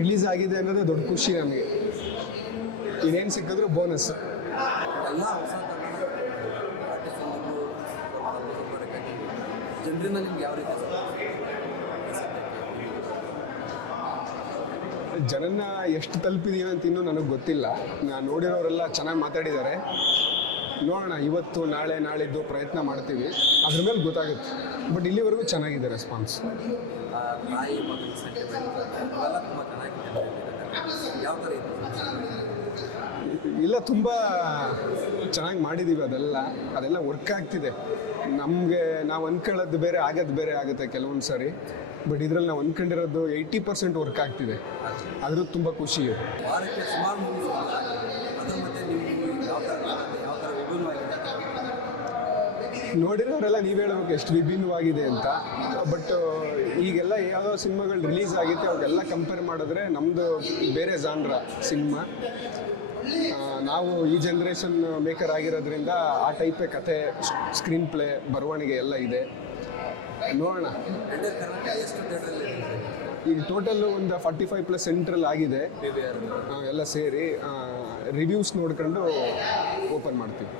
Release ಆಗಿದೆ ಅನ್ನೋದು ದೊಡ್ಡ ಖುಷಿ ನಮಗೆ. ಇನ್ನೇನು ಸಿಕ್ಕಿದ್ರು ಬೋನಸ್. ಎಲ್ಲ ಹೊಸ ಜನರಿಂದ ನಿಮ್ಗೆ ಯಾವ ರೀತಿ ಜನನ್ನ ಎಷ್ಟು ತಲುಪಿದೀವಿ ಅಂತ ಇನ್ನೂ ನನಗೆ ಗೊತ್ತಿಲ್ಲ. ನಾನು ನೋಡಿರೋರೆಲ್ಲ ಚೆನ್ನಾಗಿ ಮಾತಾಡಿದ್ದಾರೆ. ನೋಡೋಣ, ಇವತ್ತು ನಾಳೆ ನಾಳಿದ್ದು ಪ್ರಯತ್ನ ಮಾಡ್ತೀವಿ, ಅದ್ರ ಮೇಲೆ ಗೊತ್ತಾಗುತ್ತೆ. ಬಟ್ ಇಲ್ಲಿವರೆಗೂ ಚೆನ್ನಾಗಿದೆ ರೆಸ್ಪಾನ್ಸ್. ತಾಯಿ ಮಗನ ಸೆಂಟಿಮೆಂಟ್ ಅವೆಲ್ಲ ತುಂಬ ಚೆನ್ನಾಗಿದೆ. ಯಾವ ಥರ ಇದೆ? ಇಲ್ಲ, ತುಂಬ ಚೆನ್ನಾಗಿ ಮಾಡಿದ್ದೀವಿ. ಅದೆಲ್ಲ ವರ್ಕ್ ಆಗ್ತಿದೆ. ನಮಗೆ ನಾವು ಅಂದ್ಕೊಳ್ಳೋದು ಬೇರೆ, ಆಗೋದು ಬೇರೆ ಆಗುತ್ತೆ ಕೆಲವೊಂದು ಸಾರಿ. ಬಟ್ ಇದರಲ್ಲಿ ನಾವು ಅಂದ್ಕೊಂಡಿರೋದು 80% ವರ್ಕ್ ಆಗ್ತಿದೆ. ಅದ್ರೂ ತುಂಬ ಖುಷಿ. ವಾರಕ್ಕೆ ಸುಮಾರು ಮೂವೀಸ್ ಅದ್ರ ಮತ್ತೆ ನೀವು ಯಾವ ಥರ ವಿಭಿನ್ನವಾಗಿದೆ ನೋಡಿರೋರೆಲ್ಲ ನೀವು ಹೇಳ್ಬೇಕು ಎಷ್ಟು ವಿಭಿನ್ನವಾಗಿದೆ ಅಂತ. ಬಟ್ ಈಗೆಲ್ಲ ಯಾವುದೋ ಸಿನಿಮಾಗಳು ರಿಲೀಸ್ ಆಗಿತ್ತು, ಅವಾಗೆಲ್ಲ ಕಂಪೇರ್ ಮಾಡಿದ್ರೆ ನಮ್ಮದು ಬೇರೆ ಜಾನ್ರ ಸಿನಿಮಾ. ನಾವು ಈ ಜನ್ರೇಷನ್ ಮೇಕರ್ ಆಗಿರೋದ್ರಿಂದ ಆ ಟೈಪೇ ಕತೆ, ಸ್ಕ್ರೀನ್ ಪ್ಲೇ, ಬರವಣಿಗೆ ಎಲ್ಲ ಇದೆ. ನೋಡೋಣ. ಈಗ ಟೋಟಲ್ಲು ಒಂದು 45+ ಸೆಂಟ್ರಲ್ ಆಗಿದೆ ಎಲ್ಲ ಸೇರಿ. ರಿವ್ಯೂಸ್ ನೋಡ್ಕೊಂಡು ಓಪನ್ ಮಾಡ್ತೀವಿ.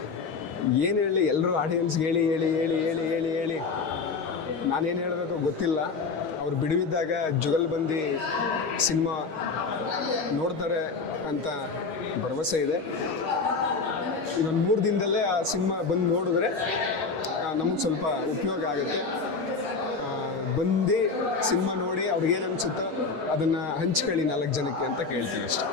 ಏನು ಹೇಳಿ, ಎಲ್ಲರೂ ಆಡಿಯನ್ಸ್ಗೆ ಹೇಳಿ ಹೇಳಿ ಹೇಳಿ ಹೇಳಿ ಹೇಳಿ ಹೇಳಿ ನಾನೇನು ಹೇಳಬೇಕು ಗೊತ್ತಿಲ್ಲ. ಅವ್ರು ಬಿಡುವಿದ್ದಾಗ ಜುಗಲ್ಬಂದಿ ಸಿನಿಮಾ ನೋಡ್ತಾರೆ ಅಂತ ಭರವಸೆ ಇದೆ. ಇನ್ನೊಂದು 3 ದಿನದಲ್ಲೇ ಆ ಸಿನಿಮಾ ಬಂದು ನೋಡಿದ್ರೆ ನಮಗೆ ಸ್ವಲ್ಪ ಉಪಯೋಗ ಆಗುತ್ತೆ. ಬಂದು ಸಿನಿಮಾ ನೋಡಿ ಅವ್ರಿಗೇನು ಅನಿಸುತ್ತೋ ಅದನ್ನು ಹಂಚ್ಕೊಳ್ಳಿ 4 ಜನಕ್ಕೆ ಅಂತ ಕೇಳ್ತೀನಿ ಅಷ್ಟೇ.